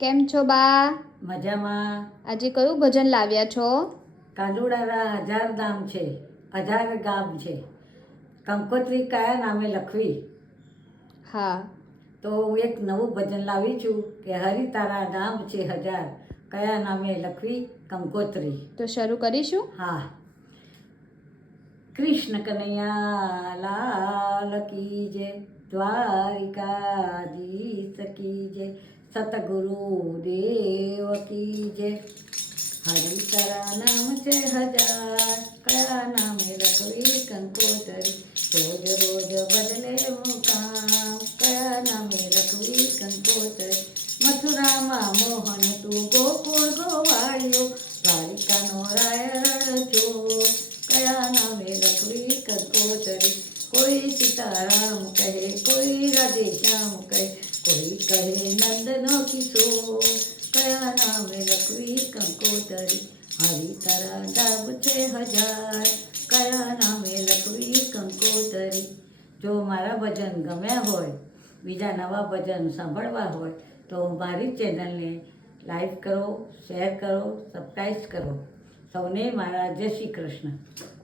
કેમ છો બા? મજામાં. આજે કયું ભજન લાવ્યા છો? કાંદુડાના 1000 ગામ છે, 1000 ગામ છે, કંકોત્રી કયા નામે લખવી. હા. તો હું એક નવું ભજન લાવી છું કે હરિ તારા નામ છે 1000, કયા નામે લખવી કંકોત્રી. તો શરૂ કરીશું. હા. કૃષ્ણ કનૈયા લાલ કી જય, દ્વારિકાધીશ કી જય, સતગુરુ દેવ કી જય. હરિ તારા નામ છે 1000, કયા નામે લખવી કંકોત્રી. રોજ રોજ બદલે મુકામ, કયા નામે લખવી કંકોત્રી. મથુરામાં મોહન તું ગોકુળ ગોવાળ્યો, દ્વારિકાનો રાય રણછો, કયા નામે લખવી કંકોત્રી. કોઈ સીતારામ કહે, કોઈ રાધે શ્યામ કહે, કોઈ કહે નંદનો કિશોર, કયા નામે લખવી કંકોત્રી. હરિ તારા નામ છે 1000, કયા નામે લખવી કંકોત્રી. જો મારા ભજન ગમ્યા હોય, બીજા નવા ભજન સાંભળવા હોય તો મારી ચેનલને લાઈક કરો, શેર કરો, સબસ્ક્રાઈબ કરો. સૌને મારા જય શ્રી કૃષ્ણ.